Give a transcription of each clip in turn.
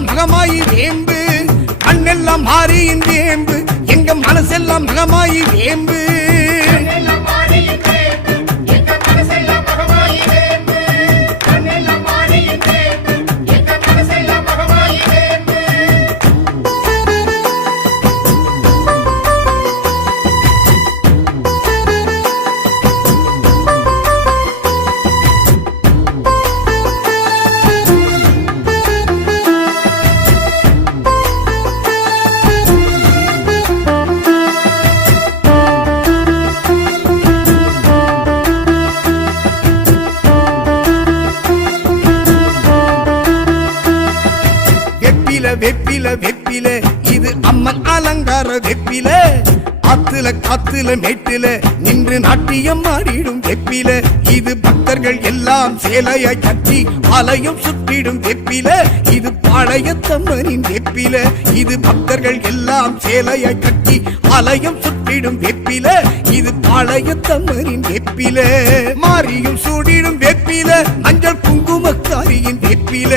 மனசெல்லாம் மகமாயி வேம்பு. மண்ணெல்லாம் மாறியின் வேம்பு. எங்க மனசெல்லாம் மகமாயி வேம்பு. வெப்பில வெப்பில வெப்பில. இது அம்மன் அலங்கார வெப்பில. ஆத்துல காத்துல மேட்டில. நின்று நாட்டியம் ஆடிடும் வெப்பில. இது பக்தர்கள் எல்லாம் சேலையாய் கட்டி ஆலயம் சுற்றிடும் வெப்பில. இது பாளையத்தம்மனின் வெப்பில. இது பக்தர்கள் எல்லாம் சேலையாய் கட்டி ஆலயம் சுற்றிடும் வெப்பில. இது பாளையத்தம்மனின் வெப்பில. மாறியும் சூடிடும் வெப்பில. வெப்பில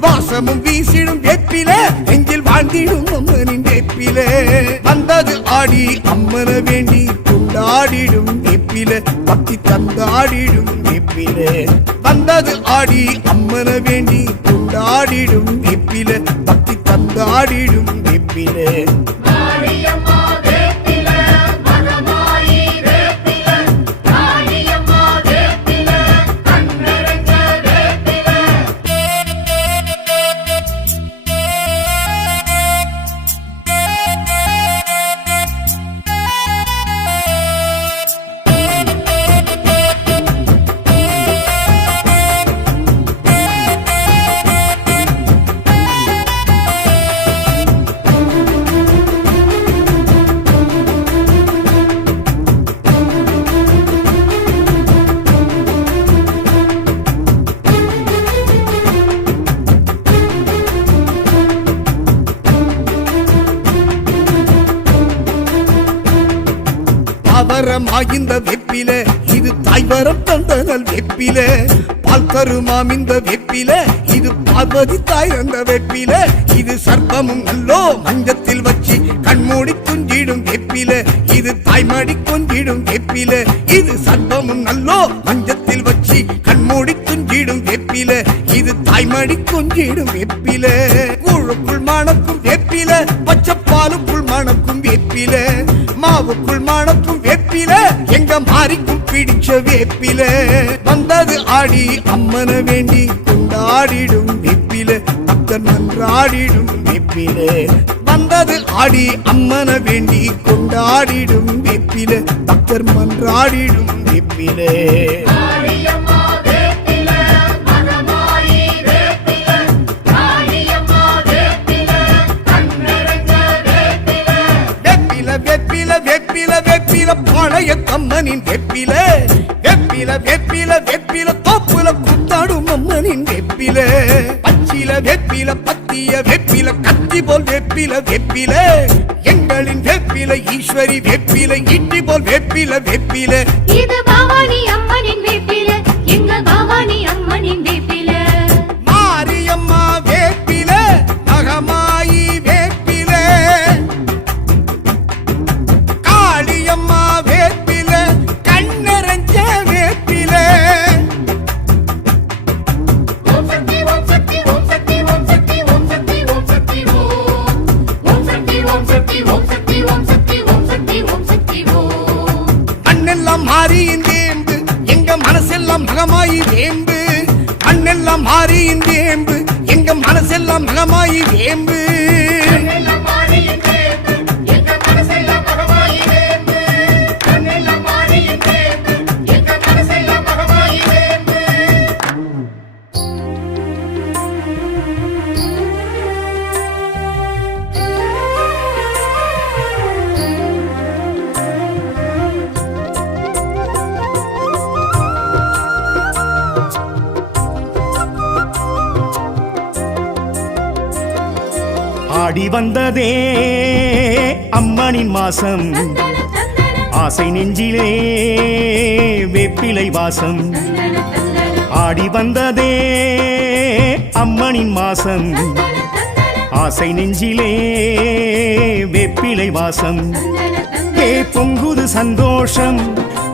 வாசமும் வீசிடும் வெப்பில நெஞ்சில் வாழ்ந்திடும் அம்மனின் வெப்பில. வந்தது ஆடி அம்மன வேண்டி கொண்டாடிடும் வெப்பில பக்தி தந்தாடிடும் வெப்பில. வந்தது ஆடி அம்மன வேண்டி கொண்டாடிடும் வெப்பில பக்தி தந்தாடிடும் வெப்பில. இந்த வெப்பில இது தாய்வரம் தந்தனல் வெப்பில. பால் தருமாம் இந்த வெப்பில இது பார்வதி தாய் அந்த வெப்பில. இது சர்ப்பமும் நல்லோ மஞ்சத்தில் வச்சு கண்மூடி துஞ்சிடும் வெப்பில. இது தாய்மடி கொஞ்சிடும் வெப்பில. இது சர்ப்பமும் நல்லோ மஞ்சத்தில் கழுத்தில் வச்சு கண்மூடி துஞ்சிடும் வெப்பில. இது தாய்மடி கொஞ்சிடும் வெப்பில. கூழுக்குள் மணக்கும் வெப்பில பச்சைப்பாலுக்குள் மணக்கும் வெப்பில. மாவுக்குள் மணக்கும் வெப்பில எங்க மாறிக்கும் பிடிச்ச வேப்பில. வந்தது ஆடி அம்மன வேண்டி கொண்டாடிடும் வெப்பில. பக்தர் நன்றாடிடும் வெப்பில. வந்தது ஆடி அம்மன வேண்டி கொண்டாடிடும் வெப்பில. பக்தர் மன்றாடிடும் வெப்பில. பழைய கம்மனின் வெப்பில. வெப்பில வெப்பில. வெப்பில தோப்புல குத்தாடும் அம்மனின் வெப்பில. பச்சில வெப்பில பத்திய வெப்பில கத்தி போல் வெப்பில வெப்பில. எங்களின் வெப்பில ஈஸ்வரி வெப்பில இட்டி போல் வெப்பில வெப்பில. இது பவானி ஆடி வந்ததே அம்மனின் மாசம். ஆசை நெஞ்சிலே வெப்பிலை வாசம். ஆடி வந்ததே அம்மனின் மாசம். ஆசை நெஞ்சிலே வெப்பிலை வாசம். ஏ பொங்குது சந்தோஷம்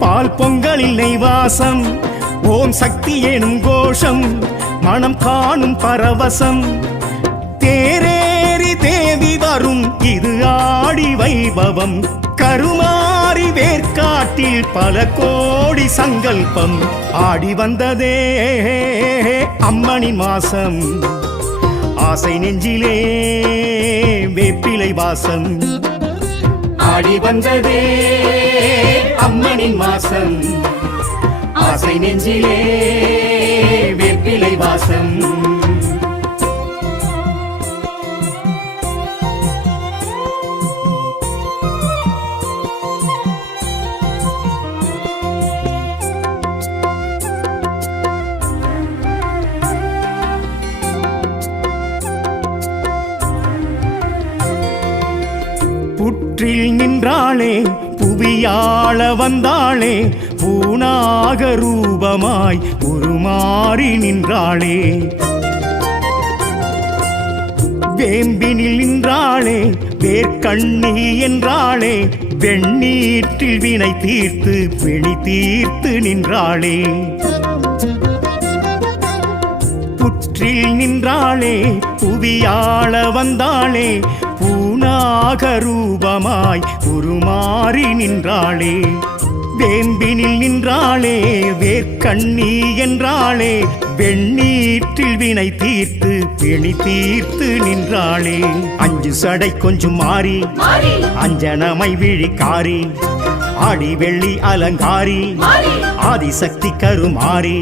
பால் பொங்கலில் நெய்வாசம். ஓம் சக்தி எனும் கோஷம் மனம் காணும் பரவசம். தேரேறி இது ஆடி வைபவம். கருமாறி வேர்க்காட்டில் பல கோடி சங்கல்பம். ஆடி வந்ததே அம்மணி மாசம். ஆசை நெஞ்சிலே வேப்பிலை வாசம். ஆடி வந்ததே அம்மனின் மாசம். ஆசை நெஞ்சிலே வேப்பிலை வாசம். ஊற்றில் நின்றாளே புவியாள வந்தாளே பூனாக ரூபமாய் உருமாறி நின்றாளே. வேம்பினில் நின்றாளே வேர்க்கண்ணி என்றாளே வெண்ணீற்றில் வினை தீர்த்து வெளி தீர்த்து நின்றாளே. புற்றில் நின்றாளே புவியாள வந்தாளே பூ ரூபமாய் உருமாறி நின்றாளே. வேம்பினில் நின்றாளே வேர்க்கண்ணி என்றாளே. வெண்ணீற்றில் வினை தீர்த்து பிணி தீர்த்து நின்றாளே. அஞ்சு சடை கொஞ்சம் மாறி அஞ்சனமை விழிக்காரி ஆடி வெள்ளி அலங்காரி ஆதிசக்தி கருமாறி.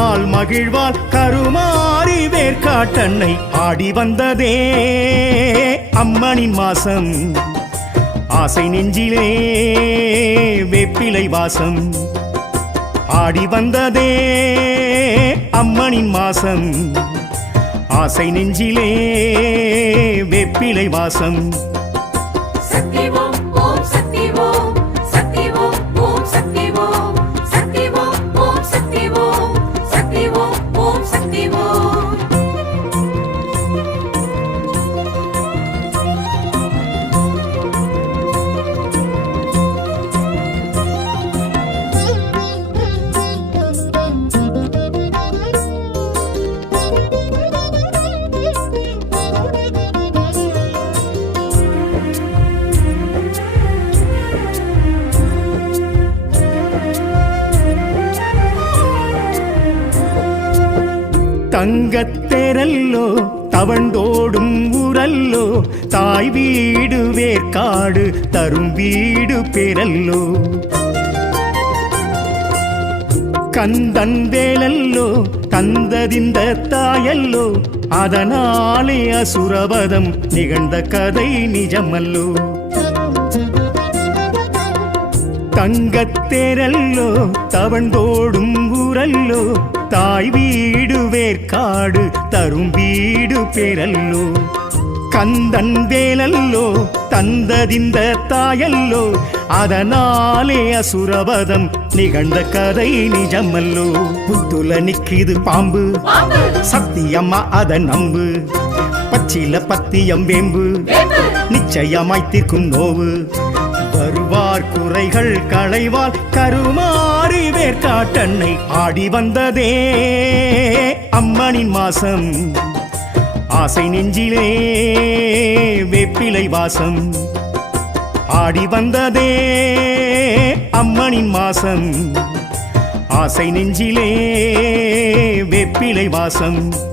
இது மகிழ்வாள் கருமாறி வேர்காட்டன்னை ஆடி வந்ததே. அம்மனின் மாசம் ஆசை நெஞ்சிலே வெப்பிலை வாசம் ஆடி வந்ததே. அம்மனின் மாசம் ஆசை நெஞ்சிலே வேப்பிலை வாசம். தங்கத்தெரல்லோ தவண்டோடும் உரல்லோ தாய் வீடு வேர்க்காடு தரும் வீடு பெறல்லோ கந்தன் வேலல்லோ தந்ததிந்த தாயல்லோ அதனாலே அசுரபதம் நிகழ்ந்த கதை நிஜமல்லோ. தங்கத்தேரல்லோ தவண்டோடும் ஊரல்லோ தாய் வீடு வேர்க்காடு தரும் வீடு பெறல்லோ கந்தன் வேலல்லோ தந்ததிந்த தாயல்லோ அதனாலே அசுரவதம் நிகழ்ந்த கதை நிஜமல்லோ. புத்துல நிக்கிது பாம்பு சத்தியம்மா அத நம்பு. பச்சில பத்தியம் வேம்பு வேம்பு. நிச்சயமாய் தீர்க்கும் நோவு. வருவார் குறைகள் களைவால் கருமாறி வேர்காட்டன்னை ஆடி வந்ததே. அம்மனின் மாசம் ஆசை நெஞ்சிலே வேப்பிலை வாசம் ஆடி வந்ததே. அம்மனின் மாசம் ஆசை நெஞ்சிலே வேப்பிலை வாசம்.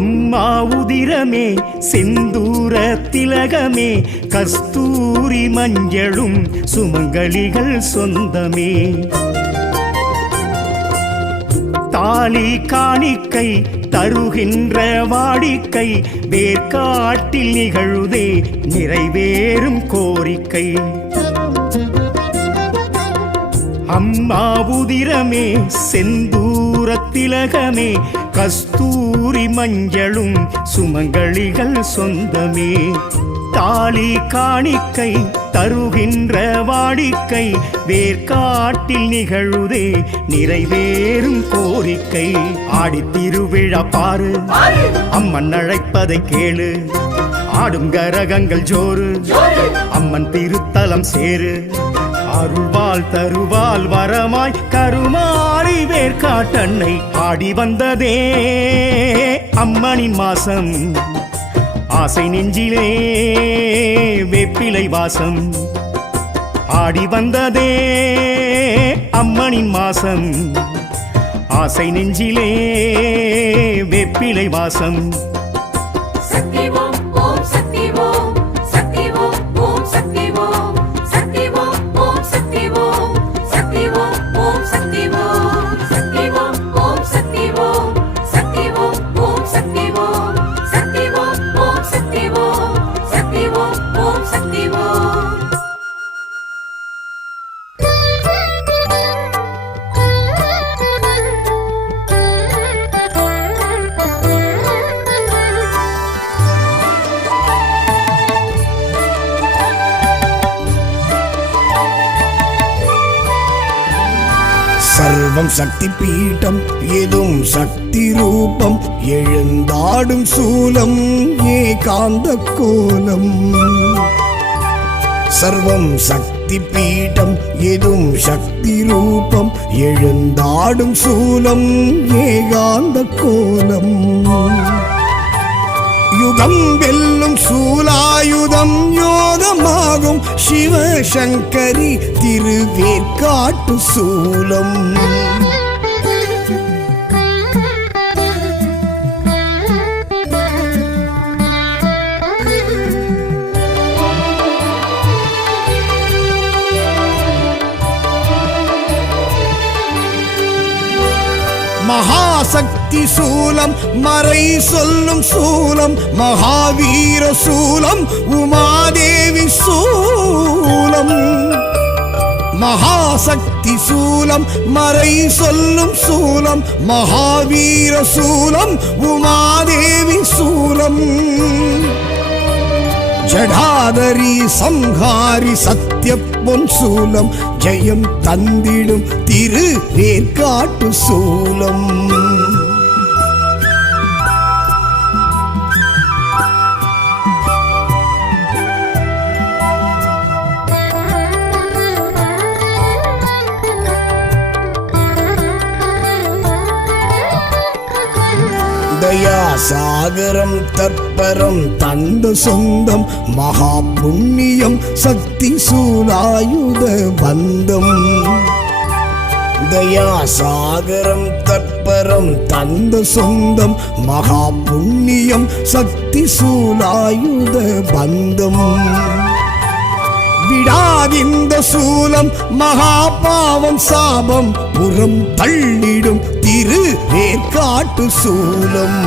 அம்மா உதிரமே செந்தூர திலகமே கஸ்தூரி மஞ்சளும் சுமங்கலிகள் சொந்தமே. தாலி காணிக்கை தருகின்ற வாடிக்கை வேர்க்காட்டில் நிகழுதே நிறைவேறும் கோரிக்கை. அம்மா உதிரமே செந்தூர் திலகமே கஸ்தூரி மஞ்சளும் சுமங்களிகள் சொந்தமே. தாலி காணிக்கை தருகின்ற வாடிக்கை வேர்க்காட்டில் நிகழுதே நிறைவேறும் கோரிக்கை. ஆடித் திருவிழா பாரு அம்மன் அழைப்பதை கேளு ஆடும் கரகங்கள் ஜோறு அம்மன் திருத்தலம் சேரு. அருள்வாள் தருவாள் வரமாய் கருமாறி வேர்காட்டன்னை ஆடி வந்ததே. அம்மனின் மாசம் ஆசை நெஞ்சிலே வெப்பிலை வாசம் ஆடி வந்ததே. அம்மனின் மாசம் ஆசை நெஞ்சிலே வெப்பிலை வாசம் சர்வம் சக்தி பீட்டம் எதும் சக்தி ரூபம். எழுந்தாடும் சூலம் ஏகாந்த கோலம். சர்வம் சக்தி பீட்டம் எதும் சக்தி ரூபம். எழுந்தாடும் சூலம் ஏகாந்த கோலம். யுகம் வெல்லும் சூலாயுதம் யோகமாகும். சிவசங்கரி திருவேற்காட்டு சூலம். சக்தி சூலம் மறை சொல்லும் சூலம் மகாவீர சூலம் உமாதேவி சூலம். மகாசக்தி சூலம் மறை சொல்லும் சூலம் மகாவீர சூலம் உமாதேவி சூலம். ஜடாதரி சம்ஹாரி சத்திய பொன் சூலம் ஜெயம் தந்திடும் திரு வேற்காட்டு சூலம். சாகரம் தற்பரம் தந்த சொந்தம் மகா புண்ணியம் சக்தி சூலாயுத பந்தம். தயா சாகரம் தற்பரம் தந்த சொந்தம் மகா புண்ணியம் சக்தி சூலாயுத பந்தம். விடாதிந்த சூலம் மகா பாவம் சாபம் புறம் தள்ளிடும் திரு வேற்காட்டு சூலம்.